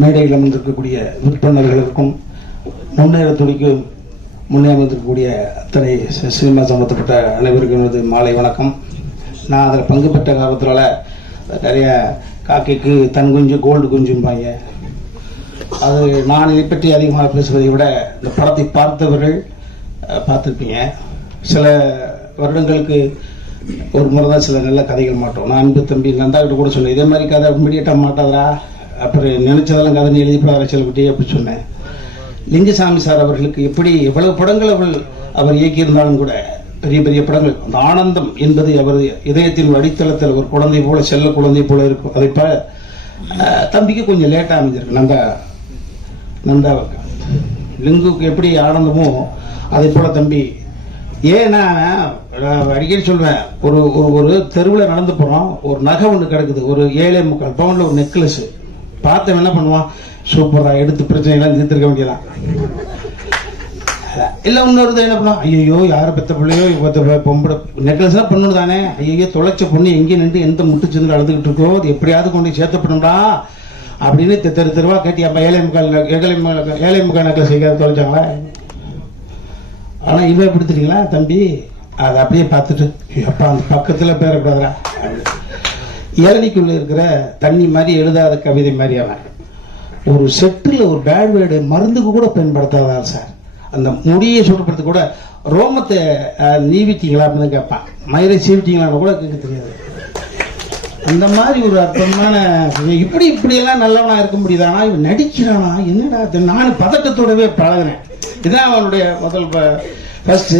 மேடையில் அமர்ந்திருக்கக்கூடிய விற்பனர்களுக்கும் முன்னேற துடிக்கும் முன்னே அமர்ந்திருக்கக்கூடிய அத்தனை சினிமா சம்பந்தப்பட்ட அனைவருக்கும் எனது மாலை வணக்கம். நான் அதில் பங்கு பெற்ற காரணத்தினால நிறைய காக்கைக்கு தன் குஞ்சு கோல்டு குஞ்சும்பாங்க. அது நான் இதை பற்றி அதிகமாக பேசுவதை விட இந்த படத்தை பார்த்தவர்கள் பார்த்துருப்பீங்க. சில வருடங்களுக்கு ஒரு முறை தான் சில நல்ல கதைகள் மாட்டோம். நான் அன்பு தம்பி நந்தாக்கிட்ட கூட சொன்னேன், இதே மாதிரி கதை இம்மிடியட்டாக மாட்டாதா, அப்புறம் நினைச்சதெல்லாம் கதை எழுதிப்படாத செல்குட்டி அப்படி சொன்னேன். லிங்கசாமி சார் அவர்களுக்கு எப்படி எவ்வளவு படங்கள் அவர் இயக்கியிருந்தாலும் கூட பெரிய பெரிய படங்கள், அந்த ஆனந்தம் என்பது அவர் இதயத்தின் அடித்தளத்தில் ஒரு குழந்தை போல, செல்ல குழந்தை போல இருக்கும். அதை தம்பிக்கு கொஞ்சம் லேட்டாக அமைஞ்சிருக்கு. நந்தாவுக்கு லிங்குக்கு எப்படி ஆனந்தமோ அதே போல தம்பி. ஏன்னா அடிக்கடி சொல்வேன், ஒரு ஒரு தெருவில் நடந்து போகிறோம், ஒரு நகை ஒன்று கிடக்குது, ஒரு 7.25 பவுனில் ஒரு நெக்லஸ். பார்த்தவன் என்ன பண்ணுவான், சூப்பராக எடுத்து பிரச்சனைலாம் தீர்த்திருக்க வேண்டியதான். இல்லை இன்னொரு என்ன பண்ணுவான், ஐயோ யாரை பெற்ற பிள்ளையோ பொம்பளை நெக்லஸ்லாம் பொண்ணு தானே, ஐயோ தொலைச்ச பொண்ணு எங்கேயும் நின்று எந்த முட்டு சென்று அழுதுகிட்டு இருக்கோ, அது எப்படியாவது கொண்டு சேர்த்தப்படணும்டா அப்படின்னு தெருவா கேட்டி. அப்போ 7.25 நெக்லஸ் எங்கேயாவது தொலைச்சாங்களா? ஆனால் இவன் எப்படி தெரியுங்களா தம்பி, அதை அப்படியே பார்த்துட்டு அப்பா அந்த பக்கத்தில் பேரக்கூடாதா, ஏரணிக்குள்ள இருக்கிற தண்ணி மாதிரி எழுதாத கவிதை மாதிரி. அவன் ஒரு செட்டில் ஒரு பேட் வேர்டு மருந்துக்கு கூட பயன்படுத்தாதான் சார். அந்த முடியை சுடுறது கூட ரோமத்தை நீவிட்டீங்களா அப்படின்னு கேட்பான், மயிரை சீவிட்டீங்களான்னு கூட கேட்க தெரியாது. அந்த மாதிரி ஒரு அற்புதமான இப்படியெல்லாம் நல்லவனா இருக்க முடியுதானா, இவன் நடிக்கிறானா என்னடா. நான் பதட்டத்தோடவே பழகினேன். இதுதான் அவனுடைய முதல் ஃபர்ஸ்ட்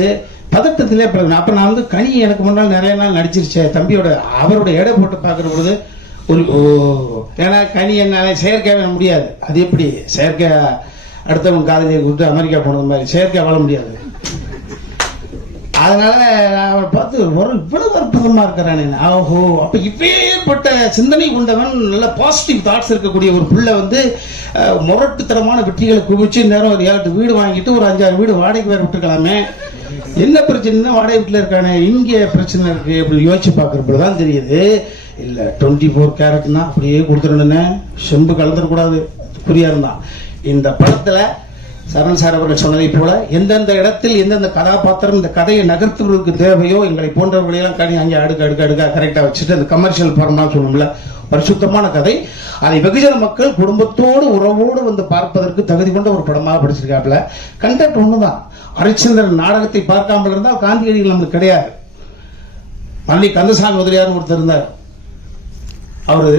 பதட்டத்திலே பழகினேன். அப்போ நான் கனி எனக்கு முன்னால் நிறைய நாள் நடிச்சிருச்சேன். தம்பியோட அவரோட எடை போட்டு பார்க்குற பொழுது ஒரு ஏன்னா கனி என்னால செயற்கையாக முடியாது. அது எப்படி செயற்கை அடுத்தவன் காதலியை விட்டு அமெரிக்கா போனது மாதிரி செயற்கை வாழ முடியாது. அதனால அவனை பார்த்து இவ்வளவு அற்புதமா இருக்கிறானே, ஓஹோ அப்ப இப்பேற்பட்ட சிந்தனை கொண்டவன், நல்ல பாசிட்டிவ் தாட்ஸ் இருக்கக்கூடிய ஒரு பிள்ளை முரட்டுத்தனமான வெற்றிகளை குவிச்சு நேரம் ஒரு 7 வீடு வாங்கிட்டு ஒரு 5-6 வீடு வாடகைக்கு வேற விட்டுருக்கலாமே, என்ன பிரச்சனைன்னா வாடகை வீட்டில் இருக்கானே இங்கே பிரச்சனை இருக்கு அப்படி யோசிச்சு பார்க்கறப்பதான் தெரியுது. இல்லை 24 கேரட்னா அப்படியே கொடுத்துருன்னு செம்பு கலந்துடக்கூடாது புரியா இருந்தான். இந்த படத்துல சரண் சார் அவர்கள் சொன்னதை போல எந்தெந்த இடத்தில் எந்தெந்த கதாபாத்திரம் இந்த கதையை நகர்த்துவதற்கு தேவையோ எங்களை போன்றவர்களையெல்லாம் கனி அங்கே அடுக்கா கரெக்டாக வச்சுட்டு அந்த கமர்ஷியல் படமா சொல்லணும்ல, பரிசுத்தமான கதை. அதை வெகுஜன மக்கள் குடும்பத்தோடு உறவோடு வந்து பார்ப்பதற்கு தகுதி கொண்ட ஒரு படமாக படிச்சிருக்காப்புல. கண்டென்ட் ஒண்ணுதான். ஹரிச்சந்திரன் நாடகத்தை பார்க்காமல் இருந்தால் காந்தியடிகள் நமக்கு கிடையாது. மல்லி கந்தசாமி முதலியார் ஒருத்தர் இருந்தார். அவரு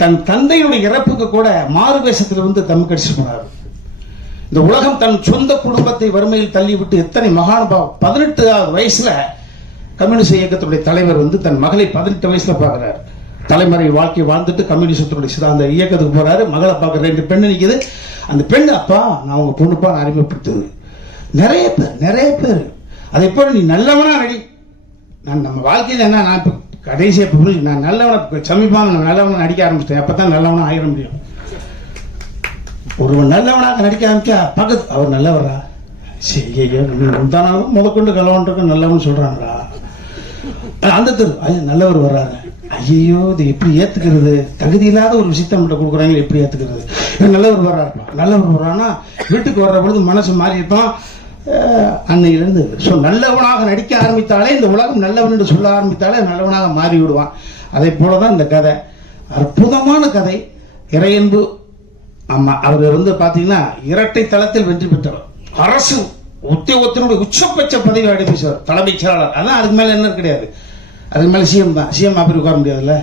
தன் தந்தையுடைய இறப்புக்கு கூட மாறு வேஷத்தில் தம் கடிச்சு போனார். இந்த உலகம் தன் சொந்த குடும்பத்தை வறுமையில் தள்ளிவிட்டு எத்தனை மகானுபாவம். 18வது வயசுல கம்யூனிஸ்ட் இயக்கத்துடைய தலைவர் தன் மகளை 18 வயசுல பாக்குறாரு. தலைமுறை வாழ்க்கை வாழ்ந்துட்டு கம்யூனிஸ்டத்துடைய அந்த இயக்கத்துக்கு போறாரு. மகளை பார்க்க 2 பெண்ணு நிக்குது. அந்த பெண்ணு, அப்பா நான் உங்க பொண்ணுப்பா அறிமுகப்படுத்துது. நிறைய பேர் அதை போல நீ நல்லவனா நடி. நான் நம்ம வாழ்க்கையில் என்ன, நான் இப்ப கடைசியா புரிஞ்சு நான் நல்லவனை சமீபமாக நல்லவனை நடிக்க ஆரம்பிச்சிட்டேன். அப்பதான் நல்லவனா ஆயிட முடியும். ஒருவன் நல்லவனாக நடிக்க ஆரம்பிச்சா பக்கத்து அவர் நல்லவரா, சரி முந்தானாலும் முதற்கொண்டு கலவன்றிருக்க நல்லவன் சொல்றாங்களா, அந்த தெரு நல்லவர் வர்றாங்க. ஐயோ இது எப்படி ஏத்துக்கிறது, தகுதி இல்லாத ஒரு விஷயத்த மட்டும் கொடுக்குறாங்க, எப்படி ஏத்துக்கிறது. நல்லவர் வர்றான்னா வீட்டுக்கு வர்ற பொழுது மனசு மாறி இருப்பான். அன்னையிலிருந்து நல்லவனாக நடிக்க ஆரம்பித்தாலே, இந்த உலகம் நல்லவன் என்று சொல்ல ஆரம்பித்தாலே நல்லவனாக மாறி விடுவான். அதை போலதான் இந்த கதை, அற்புதமான கதை. இறையன்பு. ஆமா, அவர் பாத்தீங்கன்னா இரட்டை தளத்தில் வெற்றி பெற்றவர். அரசு உத்தியோகத்தினுடைய உச்சபட்ச பதவி அடைப்பிச்சவர், தலைமைச் செயலாளர். அதான் அதுக்கு மேல என்ன கிடையாது. அதுக்கு மேல சிஎம் தான். சிஎம் அப்படி உட்கார முடியாதுல்ல.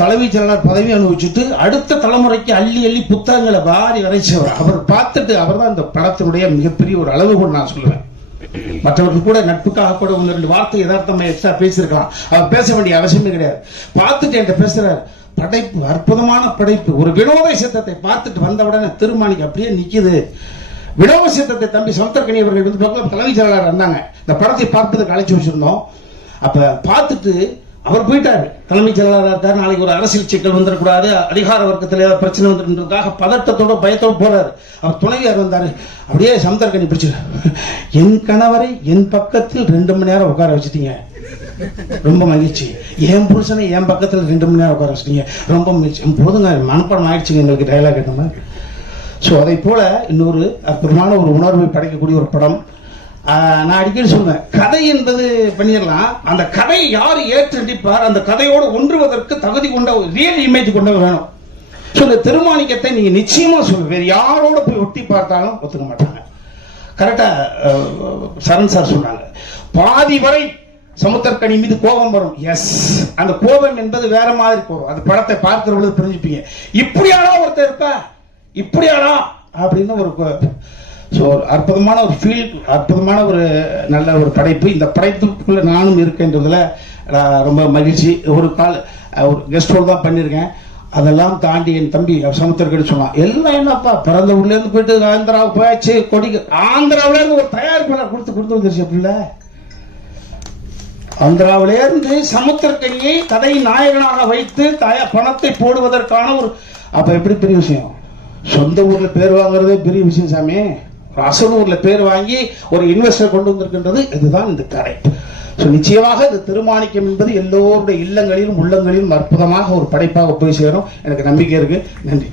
தலைமைச் செயலாளர் பதவி அனுபவிச்சுட்டு அடுத்த தலைமுறைக்கு அள்ளி புத்தகங்களை வாரி வரைச்சவர். அவர் பார்த்துட்டு அவர் தான் இந்த படத்தினுடைய மிகப்பெரிய ஒரு அளவுகோல் நான் சொல்லுவேன். மற்றவர்கள் கூட நட்புக்காக கூட 1-2 வார்த்தை யதார்த்தமா எக்ஸ்ட்ரா பேசியிருக்கலாம். அவர் பேச வேண்டிய அவசியமே கிடையாது. பார்த்துட்டு என்கிட்ட பேசுறாரு, படைப்பு அற்புதமான படைப்பு. ஒரு வினோத சித்தத்தை பார்த்துட்டு வந்தவுடனே திருமாணிக்கு அப்படியே நிக்குது. வினோத சித்தத்தை தம்பி சமுத்திரக்கனி அவர்கள் தலைமைச் செயலாளர் இருந்தாங்க. இந்த படத்தை பார்ப்பதற்கு அழைச்சி வச்சிருந்தோம். அப்ப பார்த்துட்டு அவர் போயிட்டாரு, தலைமைச் செயலாளராக இருக்காரு. நாளைக்கு ஒரு அரசியல் சிக்கல் வந்துடக்கூடாது, அதிகார வர்க்கத்தில் ஏதாவது பிரச்சனை வந்துருக்காக பதட்டத்தோட பயத்தோட போறாரு. அவர் துணைவியார் வந்தாரு, அப்படியே சமுத்திரக்கனி பிடிச்சு, என் கணவரை என் பக்கத்தில் 2 மணி நேரம் உட்கார வச்சுட்டீங்க, ரொம்ப மகிழ்ச்சி. என் புருஷனை என் பக்கத்தில் 2 மணி நேரம் உட்கார வச்சுட்டீங்க, ரொம்ப மகிழ்ச்சி. போதுங்க, மனப்பாடம் ஆயிடுச்சுங்க எங்களுக்கு டைலாக் கேட்ட மாதிரி. ஸோ அதை போல இன்னொரு அற்புதமான ஒரு உணர்வை படைக்கக்கூடிய ஒரு படம். நான் அடிக்கடி சொல்றேன், கதை என்பது பண்ணிடலாம், அந்த கதையை யார் ஏற்று நடிப்பார், அந்த கதையோடு ஒன்றுவதற்கு தகுதி கொண்ட ரியல் இமேஜ் கொண்டவர் வேணும். ஸோ இந்த திருமாணிக்கத்தை நீங்க நிச்சயமா சொல்லுங்க, வேறு யாரோட போய் ஒட்டி பார்த்தாலும் ஒத்துக்க மாட்டாங்க. கரெக்டா சரண் சார் சொன்னாங்க, பாதி வரை சமுத்திரக்கனி மீது கோபம் வரும். எஸ், அந்த கோபம் என்பது வேற மாதிரி போகும். அந்த படத்தை பார்க்கிறவங்களுக்கு புரிஞ்சுப்பீங்க. இப்படியானா ஒருத்தர் இருப்ப, இப்படியானா அப்படின்னு ஒரு ஸோ அற்புதமான ஒரு ஃபீல், அற்புதமான ஒரு நல்ல ஒரு படைப்பு. இந்த படைப்புக்குள்ள நானும் இருக்கின்றதுல ரொம்ப மகிழ்ச்சி. ஒரு கெஸ்ட் ரோல் தான் பண்ணியிருக்கேன். அதெல்லாம் தாண்டி என் தம்பி சமுத்திரக்கனி சொன்னான், எல்லாம் என்னப்பா பிறந்த ஊர்ல இருந்து போயிட்டு ஆந்திராவுக்கு போயாச்சு, கொடிக்கு ஆந்திராவில இருந்து ஒரு தயாரிப்பாளர் கொடுத்து வந்துருச்சு. அப்படில்ல, ஆந்திராவில இருந்து சமுத்திரக்கனியை கதை நாயகனாக வைத்து பணத்தை போடுவதற்கான ஒரு, அப்ப எப்படி பெரிய விஷயம். சொந்த ஊர்ல பேர் வாங்குறதே பெரிய விஷயம் சாமி. அசல் ஊர்ல பேர் வாங்கி ஒரு இன்வெஸ்டர் கொண்டு வந்திருக்கின்றது, இதுதான் இந்த கதை. நிச்சயமாக இந்த திருமாணிக்கம் என்பது எல்லோருடைய இல்லங்களிலும் உள்ளங்களிலும் அற்புதமாக ஒரு படைப்பாக போய் சேரும். எனக்கு நம்பிக்கை இருக்கு. நன்றி.